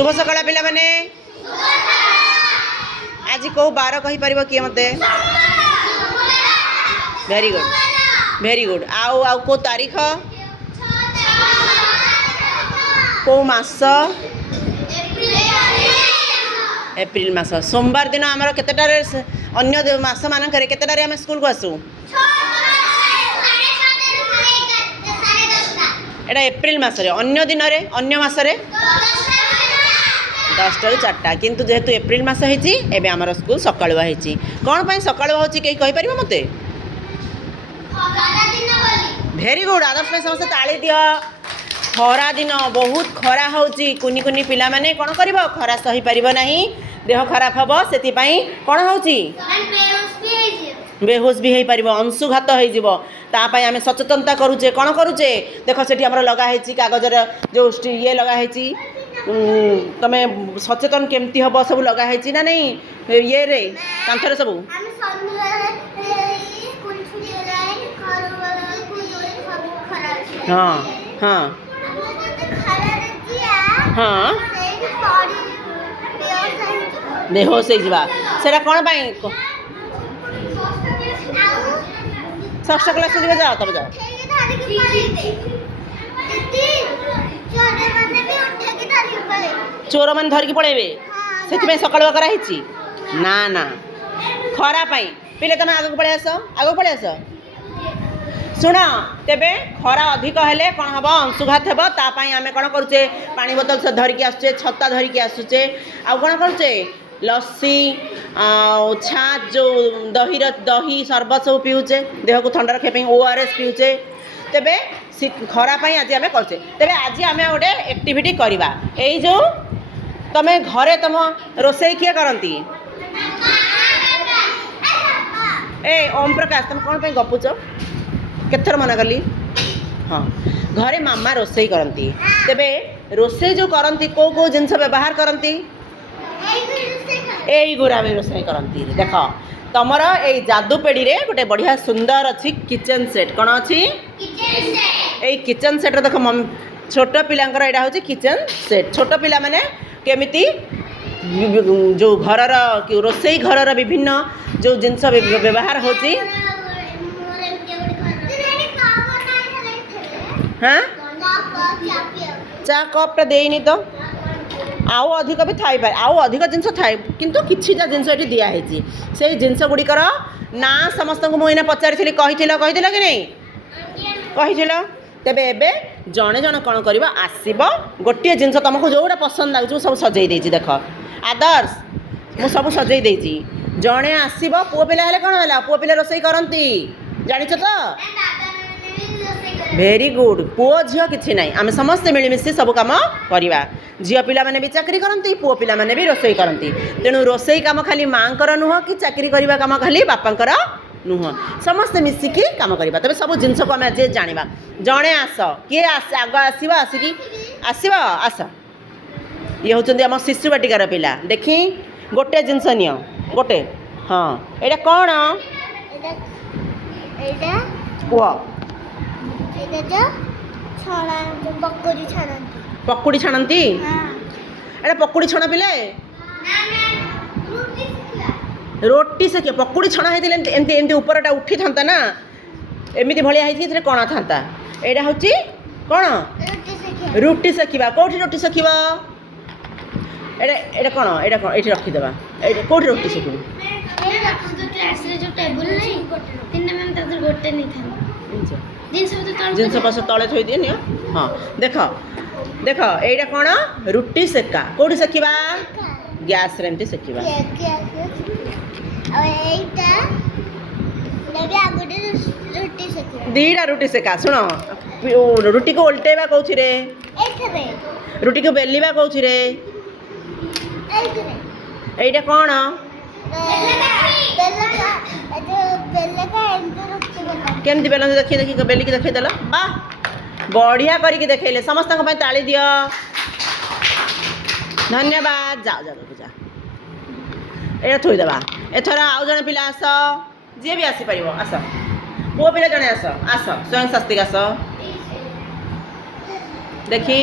शुभ सकाळ पिला माने आज को बार कही परिबो किए मते वेरी गुड आउ आउ को तारीख को मास एप्रिल मास सोमवार दिन आमर केतेटारे अन्य मास मानकरे केतेटारे हम स्कूल को आसु एटा एप्रिल मास रे अन्य दिन रे अन्य मास रे 10 टा 4टा किंतु जेहेतु एप्रिल मास होईची एबे हमर स्कूल सकाळुआ होईची कोन पई सकाळुआ होची केई कहि परिबो मते वेरी गुड आदर्श में समस्त ताली दियो खरा दिन बहुत खरा होची कुनी कुनी पिला माने कोन करिवो खरा सही परिबो नाही देह खराब हबो सेति पई कोन होची बेहोश भी हो पार अंशुघात हो आम सचेतनता करुचे कौन करुचे देख से लगा है कागजर जो ये लगा है तुम सचेतन केमती हम सब लगा है ना नहीं ये रे कांथर सब हाँ हाँ हाँ बेहोश हो कौन पाई षष्ठ क्लास में जाओ तब जाओ चोर मान धरिकी पड़े से सकाल कराई ना ना खरा पिले तुम आगे पड़े आस शुण तेबे खरा अधिक हेले कौन हम अंशुघात हे तापाई आम कौन करुचे पानी बोतल धरिकी आसुचे छता धरिकी आसुचे आ कौन करुचे लस्सी छाछ जो दही सरबत सब पीऊचे देह को ठंडा रखापी ORS पीऊचे तेबे खरापाई आज आम करचे तेबे आज आम गोटे एक्टिविटी करवा यही जो तमें घरे तुम रोसई किए करती ए ओम प्रकाश तुम कौन पे गपुच केथर मना कली हाँ घरे मामा रोसई करती तेबे रोसई जो करती को जिनस व्यवहार करती यही गुरा भी रोषे करती देख तुम ये जादूपेढ़ी रे गोटे बढ़िया सुंदर अच्छी किचन सेट कौन अच्छी यही किचन सेट देख छोट पिलांकर यहाँ हूँ किचन सेट छोट पिला माने केमिति जो घरर रोसई घरर विभिन्न जो जिनस व्यवहार होची हाँ चा कपटा देनी तो आउ अधिक भी थाई पाए आउ अधिक जिनस थाए किंतु किछिटा जिनस ये दिखाई से जिनस गुड़िकर ना समस्त को मुझे पचारि कही कि नहीं कही तेबे एबे जड़े जन कौन कर आसब गोटे जिनस तुमको जोटा पसंद लगे सब सजई देती देख आदर्श मु सब सजई देती जड़े आसब पुओ पिला हेले कौन है पुओ पिला रोसई करती जानिच तो वेरी गुड पुओ झील किसी ना आम समस्ते मिलमिशि सब कम करवा झील पिला माने भी चाकरी करती पुओ पिला माने भी रोसई करती तेणु रोसई काम खाली माँकर नुह कि चाकरी करवा काम खाली बापांकर नुह समस्ते मिसिकी काम करवा तबे सब जिनस को आम आज जाना जड़े आस किए आग आसब आसिकी आसब आस ये होचंदी आम शिशु बाटिकार पिला देखी गोटे जिनस नियो गोटे हाँ एटा कौन कुह पकुड़ी छाणती एटा पकुड़ी छणा पिले रोटी से किए पकुड़ी छणा होती एमती एमती ऊपरटा उठी था ना एमती भाया होती कणा था यहाँ हूँ कौन रुटी सेकिबा कौटी रोटी सेकिबा एटा कौन एटा ये रखीदे कौटी रोटी सेकिबू जिनस पास तले थोई दिए हाँ देख देख ये कौन रुटी सेका कौटी सेकिबा गैस रे एमती सेकिबा दीटा रुटी सेका शुण रुटी को उल्टेबा कौथि रे रुटी को बेलिबा कौथि रे एटा कौन केमती बेलन देखी देखी बेलिकी देखईदेल वाह बढ़िया करके देखले समस्त ताली दियो धन्यवाद जाओ जाओ जा ये थोईदेवा एथर आउ जन पिला आस जी भी आसीपर आस पुओ पिला जड़े आस आस स्वयं शास्त्री आस देखी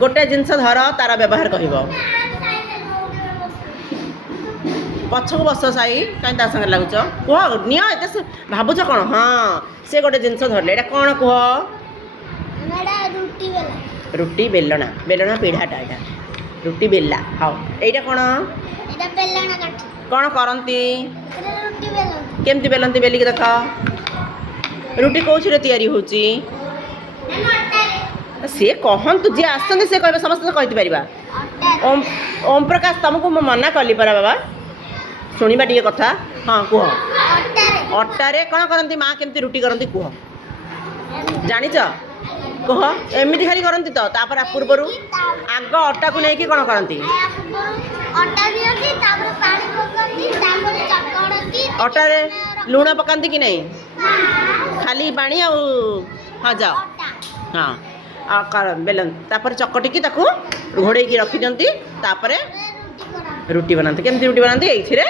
गोटे जिनस धर तार व्यवहार कह पछक बस साई कहीं संगे लगुच कह नि एत भावुच कौन हाँ से गोटे जिनस धरले एटा कौन कह रुटी बेलना बेलना पीढ़ाटा एटा रुटी बेला हाँ एटा कौन कौन करती केमती बेलती बेलिक देख रुटी कौन तैयारी होची सी कहतु जी आसते सी कह समस्त कहीपर ओम ओम प्रकाश तुमको मु मना कली परा बाबा शुणा टे कथा हाँ कह अटारे कौन करती माँ केमती रुटी करती कह जानिच कह एमती खाली करती तो तापर पूर्वर आग अटा को लेकिन कौन करती अटारे लुण पकाती कि नहीं खाली पानी आ हाँ जाओ हाँ बेलन तापर चकटिकी घोड़े रखी दिखती तापर रुटी बनाती केमती रुटी बनाती ये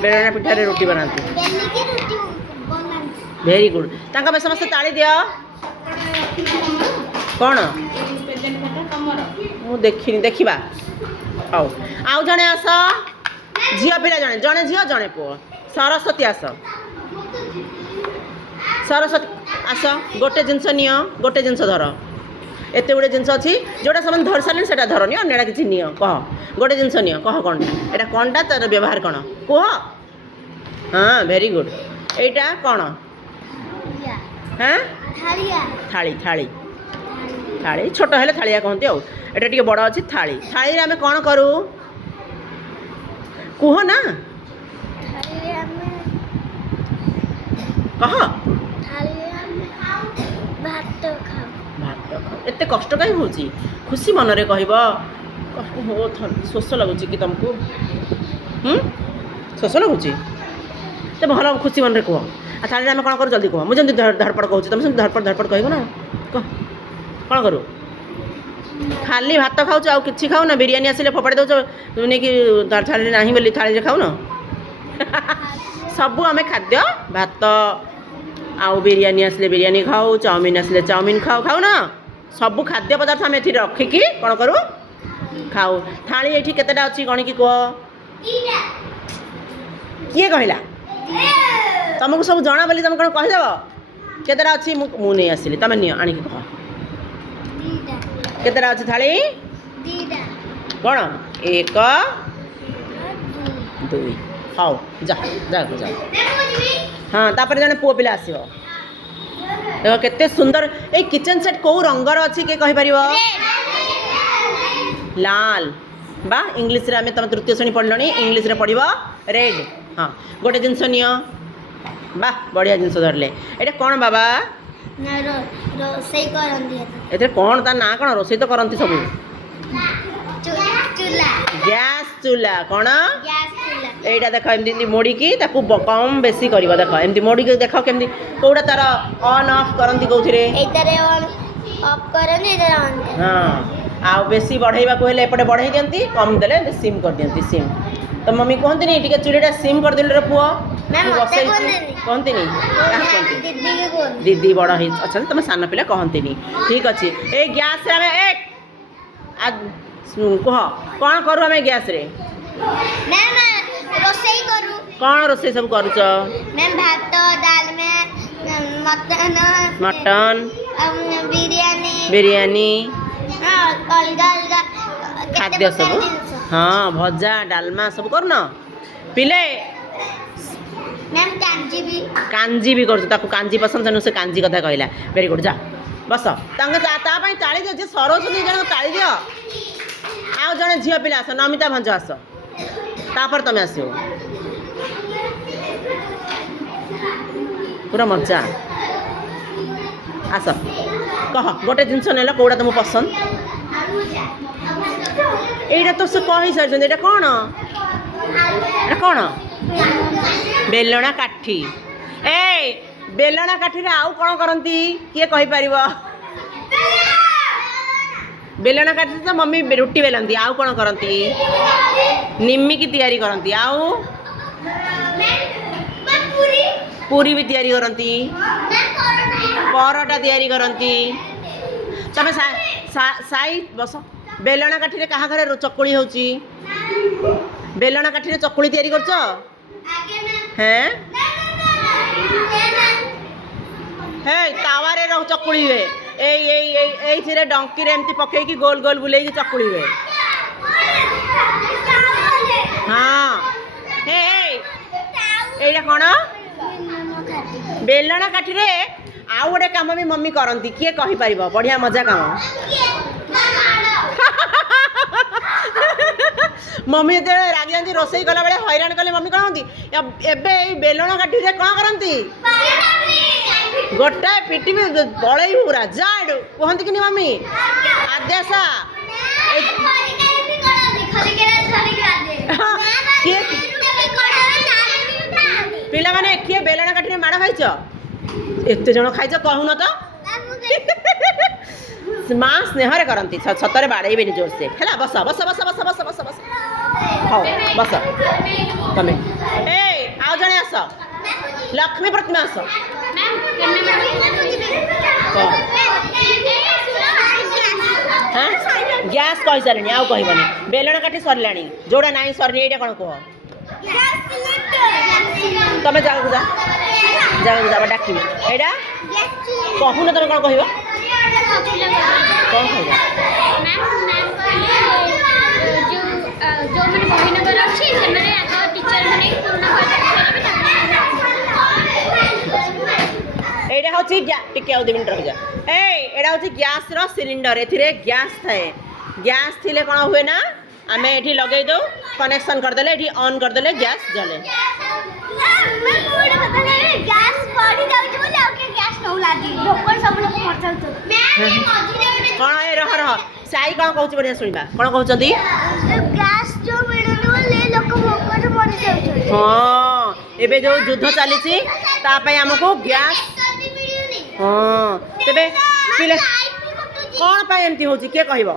बेलना पिठारे रुटी बनाती वेरी गुड तांका पे समस्त ताली दियो कौन मु देखिनी देखा हौ आउ जने आस झील पिला जने जने झील जने पुओ सरस्वती आस सरस्वती आस गोटे जिनस नियो गोटे जिनस धर एत गुड़े जिनस अच्छी जोटा से धर सारे से धरनी अन्यटा किसी नि कह गोटे जिनस नि कह कौन एटा कौनटा तार व्यवहार कौन कह हाँ वेरी गुड एटा कौन हाँ थाली थाली थाली छोट हेले थालिया कहते आटा टे बड़ अच्छी थाली थाली आम कौन करूँ कह ना कह भात एत कष्ट कहीं हो खुशी मनरे कह शोष लगुच कि तुमको शोष लगुच तो भल खुशी मन कह थाली आम कौन करूँ जल्दी कह मुझे धड़पड़ कहूँ तुम से धड़पड़ धड़पड़ कह ना कह कौन करूँ खाली भात खाऊ आउ कि खाऊ ना बिरियानी आसिले फोपाड़ी दौच नहीं कि थाली ना बोली थाली खाऊ ना सबू आम खाद्य भात आउ बिरियानी आसिले बिरियानी खाऊ चाउमिन आसिले चाउमिन खाऊ खाऊ ना सबू खाद्य पदार्थ आम ये रखिकी कौन करूँ खाऊ थाली ये केतेटा अच्छी गणिकी कह किए कहला तुमको सब जना बोली तुम कौन कहीदेव केतेटा अच्छी मु नहीं आसिली तुम नि आणिकी कह केतेटा अच्छी थाली कौन एक दुई हाँ जा जा जा हाँ तापर जने पुओ पिला आसिबो देख केते सुंदर ए किचन सेट कौ रंगर अच्छी के कहि परिबो लाल बा इंग्लिश रे आमे तुम तृतीय श्रेणी पढ़लनी इंग्लिश रे पढ़िबो रेड हाँ गोटे जिनस नियो बा बढ़िया जिनस धरले एटा कौन बाबा रोसई करंदी एते कौन ता ना कौन रोसई तो करंती सब चूल्हा गैस चूल्हा कौन गैस चूल्हा एटा देख एमती मोड़िकी कम बेसी कर देख एमती मोड़िकी देख केमती कौटा तार ऑन ऑफ करंती कौथिरे एतरे ऑन ऑफ करनी एतरे ऑन हाँ आ बेसी बढ़ाइबा को हेले एपटे बढ़ाई दियंती कम देले सिम कर दियंती सिम तो मम्मी कहती नहीं टिके चूल्हा सिम कर दिले रे पुओ कहती नहीं दीदी बड़ अच्छा तुम सान पिला कहती नहीं ठीक अच्छे ए गैस रे आमे एक कह कौन करूँ आम गैस रे मैम रोसई करू कौन रोसई सब करुच मैम भात दाल में मटन मटन बिरयानी बिरयानी अलगा अलगा खाद्य सब हाँ भजा डालमा सब कर पिले मैम कांजी भी कर कांजी पसंद तेणु से कांजी कथा कहला वेरी गुड जा बस ताली दियो सरस्वती जन ताली दियो आउ जने झील पिला आस नमिता भंज आस तापर तुम आस पूरा मजा आस कह गोटे जिनस नेल कौटा तुम पसंद एटा तो से कही सारी एटा कौन एटा कौन बेलना काठी ए बेलना काठी रे आउ कौन करती किए कहि परिबो बेलना काठी तो मम्मी रुटी बेलती आउ कौन करती निमिकी तैयारी करती आउ पूरी भी तैयारी करती परोटा तैयारी करती तमें साई बस ବେଲଣା କାଠିରେ କାହା ଘରେ ଚକୁଳି ହେଉଛି? ବେଲଣା କାଠିରେ ଚକୁଳି ତିଆରି କରୁଛ? ହେଁ ହେ ତାୱାରେ ଚକୁଳି ହୁଏ। ଏଇଥିରେ ଡଙ୍କିରେ ଏମିତି ପକେଇକି ଗୋଲ ଗୋଲ ବୁଲେଇକି ଚକୁଳି ହୁଏ। ହଁ ହେ ଏଇଟା କ'ଣ? ବେଲଣା କାଠିରେ ଆଉ ଗୋଟେ କାମ ବି ମମି କରନ୍ତି। କିଏ କହିପାରିବ? ବଢ଼ିଆ ମଜା କାମ। ମମି ଯେତେବେଳେ ରାଗି ଯାଆନ୍ତି ରୋଷେଇ କଲାବେଳେ ହଇରାଣ କଲେ ମମି କ'ଣ କରନ୍ତି? ଏବେ ଏଇ ବେଲଣା କାଠିରେ କ'ଣ କରନ୍ତି? ଗୋଟାଏ ପିଟିବି ପଳେଇବୁ ପୁରା ଯା ଏଠୁ କୁହନ୍ତି କି ମମି? ଆଦେଶ କିଏ ପିଲାମାନେ କିଏ ବେଲଣା କାଠିରେ ମାଡ଼ ଖାଇଛ? ଏତେ ଜଣ ଖାଇଛ କହୁନ ତ? ମା ସ୍ନେହରେ କରନ୍ତି, ସତରେ ବାଡ଼େଇବେନି ଜୋରସେ। ହେଲା ବସ ବସ ବସ ବସ ବସ ବସ ବସ ହଉ ବସ ତମେ। ଏଇ ଆଉ ଜଣେ ଆସ, ଲକ୍ଷ୍ମୀ ପ୍ରତିମା ଆସ। ହଁ ଗ୍ୟାସ୍ କହିସାରିଣି ଆଉ କହିବନି। ବେଲଣା କାଠି ସରିଲାଣି, ଯୋଉଟା ନାହିଁ ସରିନି ଏଇଟା କ'ଣ କୁହ? ତମେ ଜାଗାକୁ ଯା, ଜାଗାକୁ ଯାବା ଡାକିବି। ଏଇଟା କହୁନ ତମେ କ'ଣ କହିବ? କ'ଣ କହିବ? এইটা হচ্ছে টিকে ଆଉ 2 ମିନିଟ୍ ରହିଯା। ଏଇଟା ହଉଛି ଗ୍ୟାସ୍ର ସିଲିଣ୍ଡର। ଏଥିରେ ଗ୍ୟାସ୍ ଥାଏ। ଗ୍ୟାସ୍ ଥିଲେ କ'ଣ ହୁଏ ନା ଆମେ ଏଠି ଲଗେଇ ଦେଉ, କନେକ୍ସନ୍ କରିଦେଲେ, ଏଠି ଅନ୍ କରିଦେଲେ ଗ୍ୟାସ୍ ଜଳେ। କ'ଣ ଏ ରହ ରହ ସାଇ କ'ଣ କହୁଛି ବଢ଼ିଆ ଶୁଣିବା। କ'ଣ କହୁଛନ୍ତି? ହଁ ଏବେ ଯେଉଁ ଯୁଦ୍ଧ ଚାଲିଛି ତା ପାଇଁ ଆମକୁ ଗ୍ୟାସ୍। ହଁ ତେବେ ପିଲା କ'ଣ ପାଇଁ ଏମିତି ହେଉଛି କିଏ କହିବ?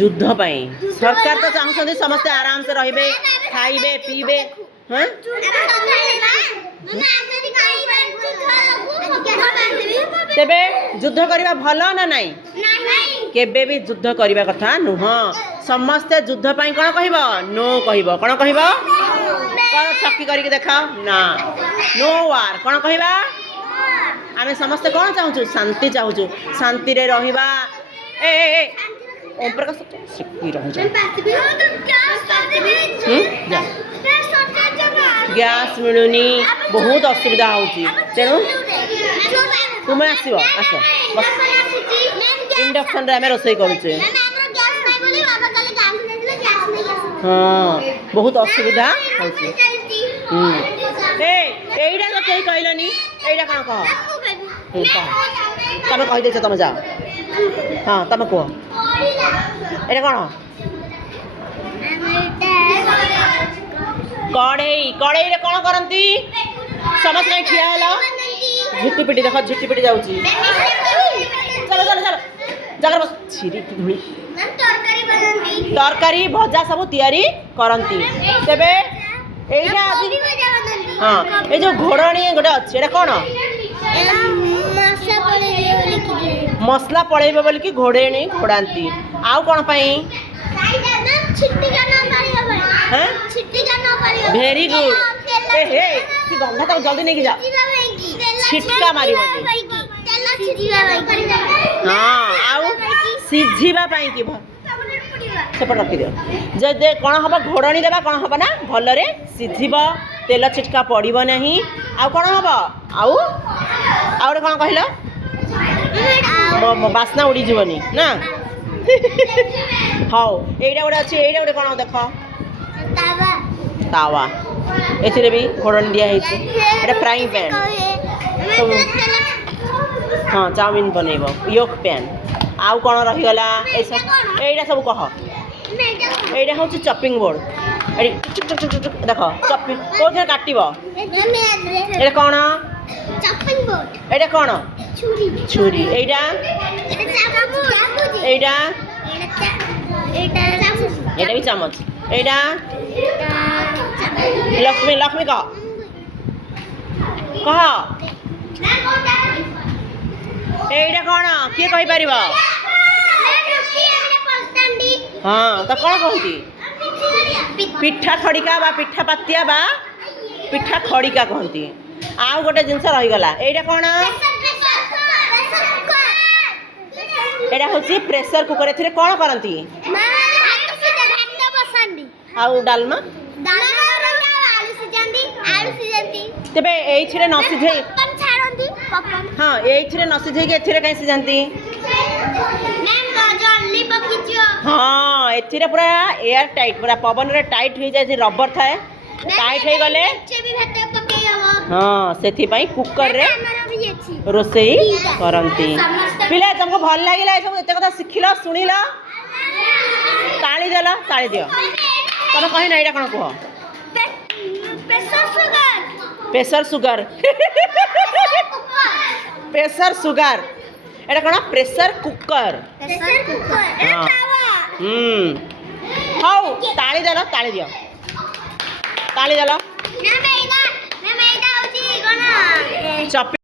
ଯୁଦ୍ଧ ପାଇଁ। ସରକାର ତ ଚାହୁଁଛନ୍ତି ସମସ୍ତେ ଆରାମସେ ରହିବେ, ଖାଇବେ ପିଇବେ। ହଁ ତେବେ ଯୁଦ୍ଧ କରିବା ଭଲ ନା ନାଇଁ? କେବେ ବି ଯୁଦ୍ଧ କରିବା କଥା ନୁହଁ। ସମସ୍ତେ ଯୁଦ୍ଧ ପାଇଁ କ'ଣ କହିବ? ନୋ କହିବ। କ'ଣ କହିବ? କ'ଣ ଛକି କରିକି ଦେଖାଅ ନା, ନୋ ୱାର୍। କ'ଣ କହିବା? ଆମେ ସମସ୍ତେ କ'ଣ ଚାହୁଁଛୁ? ଶାନ୍ତି ଚାହୁଁଛୁ, ଶାନ୍ତିରେ ରହିବା। ଓମ୍ ପ୍ରକାଶ ଗ୍ୟାସ୍ ମିଳୁନି, ବହୁତ ଅସୁବିଧା ହେଉଛି। ତେଣୁ ତୁମେ ଆସିବ, ଆସ ଇଣ୍ଡକ୍ସନରେ ଆମେ ରୋଷେଇ କରୁଛେ। ହଁ ବହୁତ ଅସୁବିଧା ହେଉଛି। ଏଇଟା ତ କେହି କହିଲନି, ଏଇଟା କ'ଣ କହ? କହ ତମେ କହିଦେଇଛ, ତମେ ଯାଅ। ହଁ ତମେ କୁହ ଏଇଟା କ'ଣ? କଢ଼େଇ। କଢ଼େଇରେ କ'ଣ କରନ୍ତି? ସମସ୍ତେ କାହିଁ ଠିଆ ହେଲ? ଝୁଟିପିଟି ଦେଖ, ଝୁଟିପିଟି ଯାଉଛି। ଚାଲ ଚାଲ ଚାଲ ଜାଗାରେ ବସ। ଛିରି ଧୂଳି ତରକାରୀ ଭଜା ସବୁ ତିଆରି କରନ୍ତି। ତେବେ ଏଇଟା ହଁ ଏଇ ଯେଉଁ ଘୋଡ଼ଣୀ ଗୋଟେ ଅଛି, ଏଇଟା କ'ଣ? ମସଲା ପଳେଇବ ବୋଲିକି ଘୋଡ଼େଣି ଘୋଡ଼ାନ୍ତି। ଆଉ କ'ଣ ପାଇଁ? Very good. ହେ କି ଗନ୍ଧ, ତାକୁ ଜଲ୍ଦି ନେଇକି ଯା, ଛିଟକା ମାରିବନି। ହଁ ଆଉ ସିଝିବା ପାଇଁ କି ସେପଟେ ରଖିଦିଅ। ଯଦି କ'ଣ ହେବ? ଘୋଡ଼ଣୀ ଦେବା, କ'ଣ ହେବ ନା ଭଲରେ ସିଝିବ, ତେଲ ଛିଟକା ପଡ଼ିବ ନାହିଁ। ଆଉ କ'ଣ ହେବ? ଆଉ ଗୋଟେ କ'ଣ କହିଲ? ବାସ୍ନା ଉଡ଼ିଯିବନି ନା। ହଉ ଏଇଟା ଗୋଟେ ଅଛି, ଏଇଟା ଗୋଟେ କ'ଣ ଦେଖ? ତାୱା। ଏଥିରେ ବି ଘୋଡ଼ଣୀ ଦିଆହେଇଛି। ଏଇଟା ଫ୍ରାଇଂ ପ୍ୟାନ୍। ହଁ ଚାଉମିନ ବନେଇବ, ୟୋକ୍ ପ୍ୟାନ୍। ଆଉ କ'ଣ ରହିଗଲା? ଏଇଟା ସବୁ କହ। ଏଇଟା ହେଉଛି ଚପିଂ ବୋର୍ଡ଼। ଏଠି ଦେଖ ଚପିଂ କେଉଁଥିରେ କାଟିବ? ଏଇଟା କ'ଣ? ଏଇଟା କ'ଣ? ଛୁରୀ। ଏଇଟା ଏଇଟା ଏଇଟା ବି ଚାମଚ। ଏଇଟା ଲକ୍ଷ୍ମୀ। ଲକ୍ଷ୍ମୀ କହ, କହ। এইটা କ'ଣ କିଏ କହିପାରିବ? ହଁ ତ କ'ଣ କହନ୍ତି? ପିଠା ଖଡ଼ିକା ବା ପିଠା ପାତିଆ ବା ପିଠା ଖଡ଼ିକା କହନ୍ତି। ଆଉ ଗୋଟେ ଜିନିଷ ରହିଗଲା, ଏଇଟା କ'ଣ? ଏଇଟା ହେଉଛି ପ୍ରେସର କୁକର। ଏଥିରେ କ'ଣ କରନ୍ତି? ଆଉ ଡାଲମା? ତେବେ ଏଇଥିରେ ନ ସିଝେଇ ହଁ ଏଇଥିରେ ନ ସିଝେଇକି ଏଥିରେ କାହିଁ ସିଝାନ୍ତି? ହଁ ଏଥିରେ ପୁରା ଏୟାର ଟାଇଟ୍, ପୁରା ପବନରେ ଟାଇଟ୍ ହେଇଯାଏ, ରବର ଥାଏ, ଟାଇଟ୍ ହେଇଗଲେ ହଁ ସେଥିପାଇଁ କୁକରରେ ରୋଷେଇ କରନ୍ତି। ପିଲା ତମକୁ ଭଲ ଲାଗିଲା ଏସବୁ ଏତେ କଥା ଶିଖିଲ ଶୁଣିଲ? ତାଳି ଦେଲ, ତାଳି ଦିଅ। ତମେ କହିନ ଏଇଟା କ'ଣ କୁହ? Pressure sugar. Pressure sugar. ଏଇଟା କ'ଣ? Pressure cooker. ହଉ ତାଳି ଦେଲ, ତାଳି ଦିଅ, ତାଳି ଦେଲ। ଚପି